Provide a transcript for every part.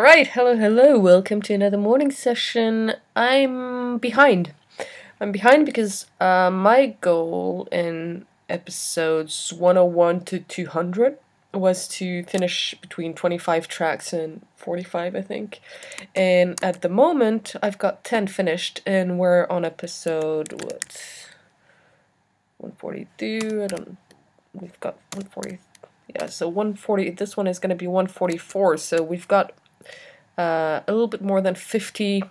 Alright, hello, welcome to another morning session. I'm behind. I'm behind because my goal in episodes 101 to 200 was to finish between 25 tracks and 45, I think. And at the moment, I've got 10 finished, and we're on episode, 142, we've got 140, yeah, so 140, this one is going to be 144, so we've got a little bit more than 50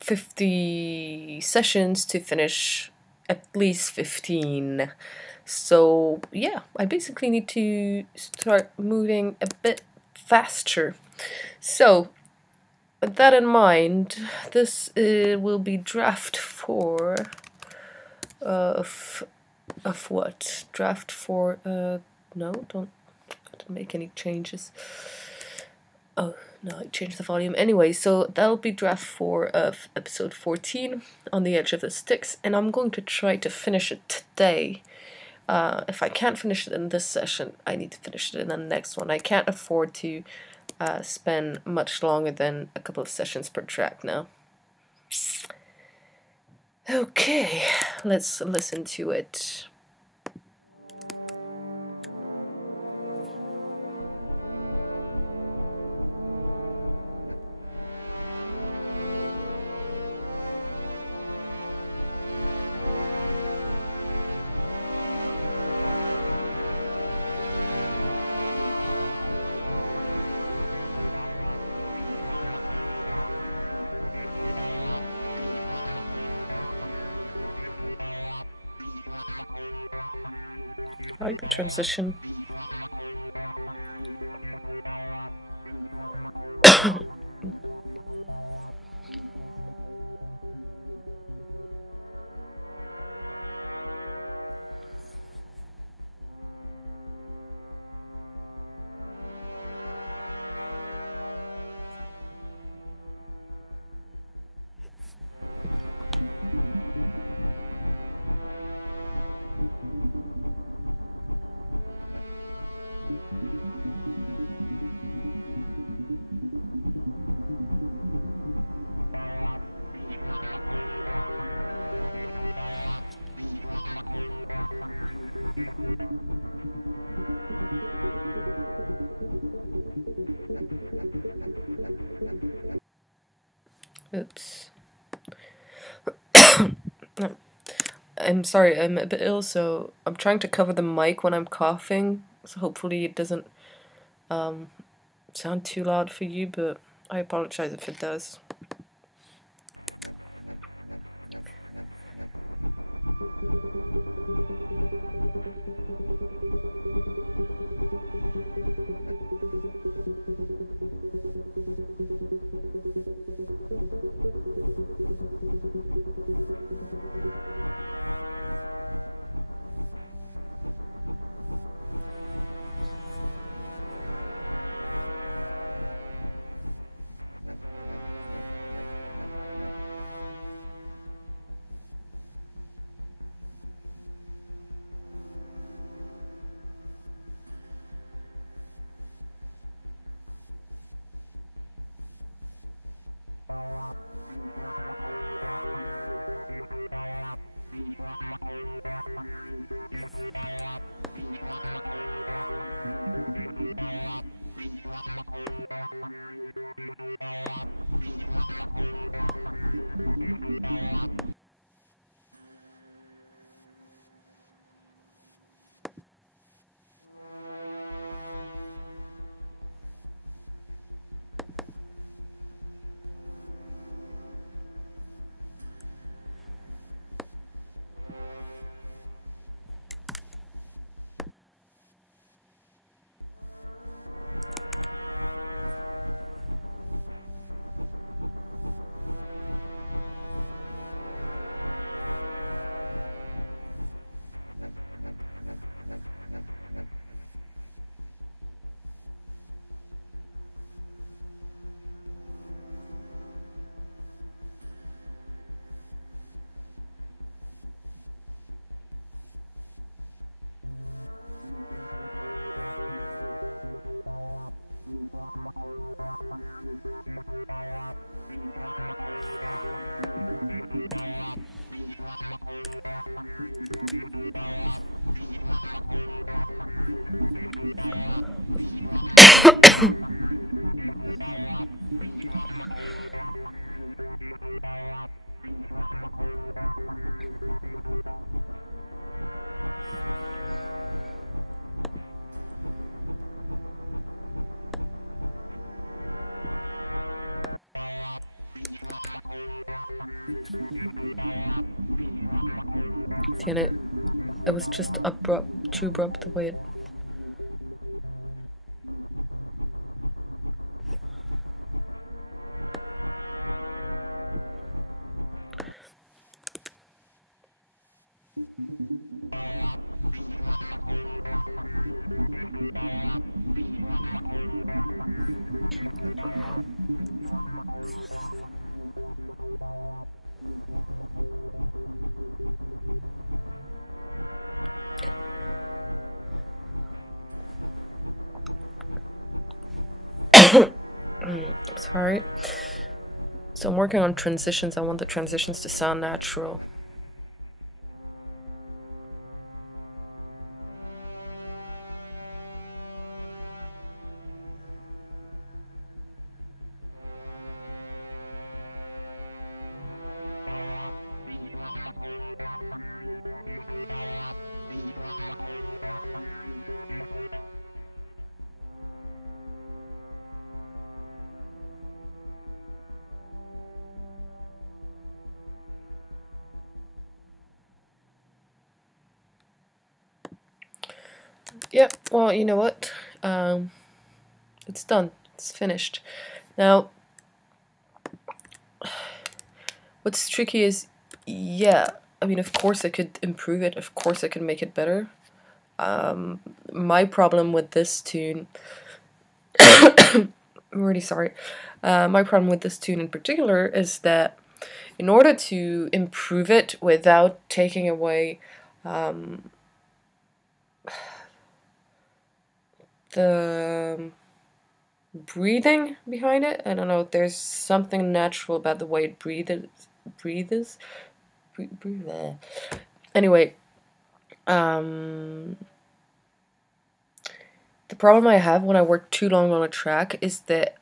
50 sessions to finish at least 15. So yeah, I basically need to start moving a bit faster. So with that in mind, this will be draft 4 of what? Draft 4, no, don't make any changes. Oh, no, I changed the volume. Anyway, so that'll be draft 4 of episode 14, On the Edge of the Styx, and I'm going to try to finish it today. If I can't finish it in this session, I need to finish it in the next one. I can't afford to spend much longer than a couple of sessions per track now. Okay, let's listen to it. Right, transition. Oops. I'm sorry, I'm a bit ill, so I'm trying to cover the mic when I'm coughing, so hopefully it doesn't sound too loud for you, but I apologize if it does. Damn it. It was just too abrupt the way it... Sorry. So I'm working on transitions. I want the transitions to sound natural. Yeah, well, you know what? It's done. It's finished. Now, what's tricky is, yeah, I mean, of course I could improve it. Of course I could make it better. My problem with this tune... I'm really sorry. My problem with this tune in particular is that in order to improve it without taking away the breathing behind it, I don't know, there's something natural about the way it breathes. Anyway, the problem I have when I work too long on a track is that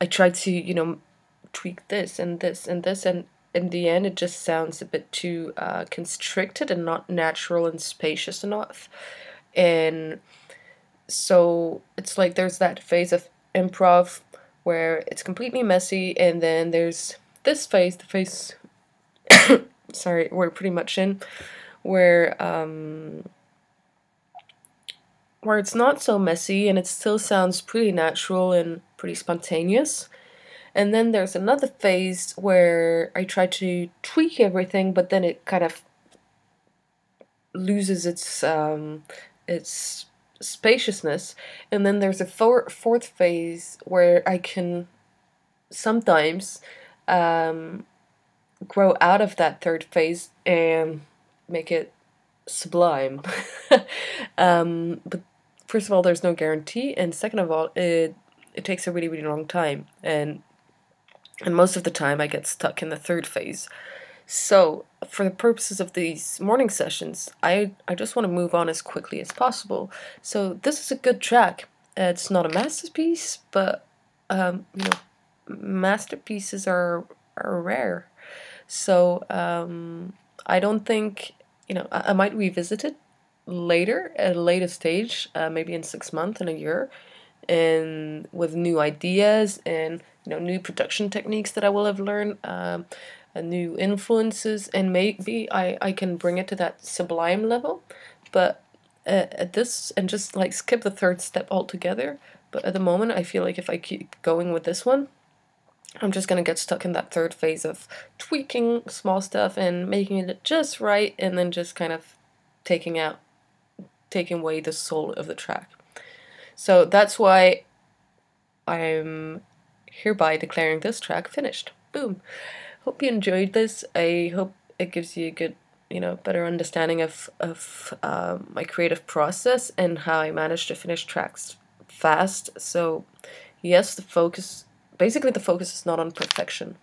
I try to, you know, tweak this and this and this, and in the end it just sounds a bit too constricted and not natural and spacious enough. And so it's like there's that phase of improv where it's completely messy, and then there's this phase, the phase sorry, we're pretty much in, where it's not so messy and it still sounds pretty natural and pretty spontaneous. And then there's another phase where I try to tweak everything, but then it kind of loses its spaciousness. And then there's a fourth phase where I can sometimes grow out of that third phase and make it sublime. But first of all, there's no guarantee, and second of all, it takes a really, really long time, and most of the time I get stuck in the third phase. So for the purposes of these morning sessions, I just want to move on as quickly as possible. So this is a good track. It's not a masterpiece, but you know, masterpieces are rare. So I don't think, you know, I might revisit it later at a later stage, maybe in 6 months, in a year, and with new ideas and, you know, new production techniques that I will have learned, new influences, and maybe I can bring it to that sublime level. But at this, and just like skip the third step altogether. But at the moment, I feel like if I keep going with this one, I'm just gonna get stuck in that third phase of tweaking small stuff and making it just right, and then just kind of taking away the soul of the track. So that's why I'm hereby declaring this track finished. Boom. Hope you enjoyed this. I hope it gives you a good, you know, better understanding of my creative process and how I managed to finish tracks fast. So yes, basically the focus is not on perfection.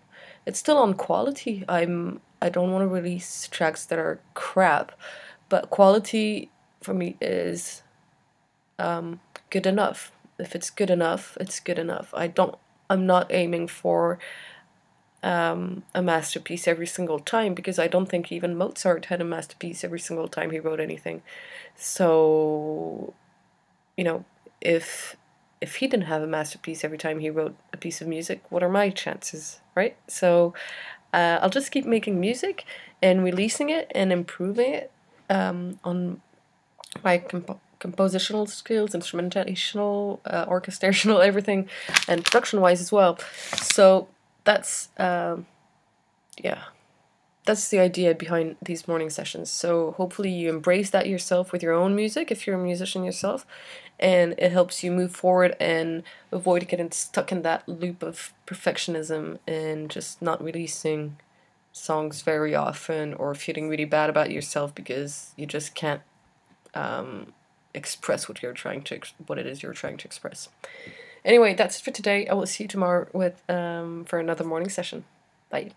It's still on quality. I don't want to release tracks that are crap, but quality for me is good enough. If it's good enough, it's good enough. I'm not aiming for a masterpiece every single time, because I don't think even Mozart had a masterpiece every single time he wrote anything. So, you know, if he didn't have a masterpiece every time he wrote a piece of music, what are my chances, right? So I'll just keep making music and releasing it and improving it on my compositional skills, instrumentational, orchestrational, everything, and production-wise as well. So that's yeah, that's the idea behind these morning sessions. So hopefully you embrace that yourself with your own music if you're a musician yourself, and it helps you move forward and avoid getting stuck in that loop of perfectionism and just not releasing songs very often, or feeling really bad about yourself because you just can't express what it is you're trying to express. Anyway, that's it for today. I will see you tomorrow with for another morning session. Bye.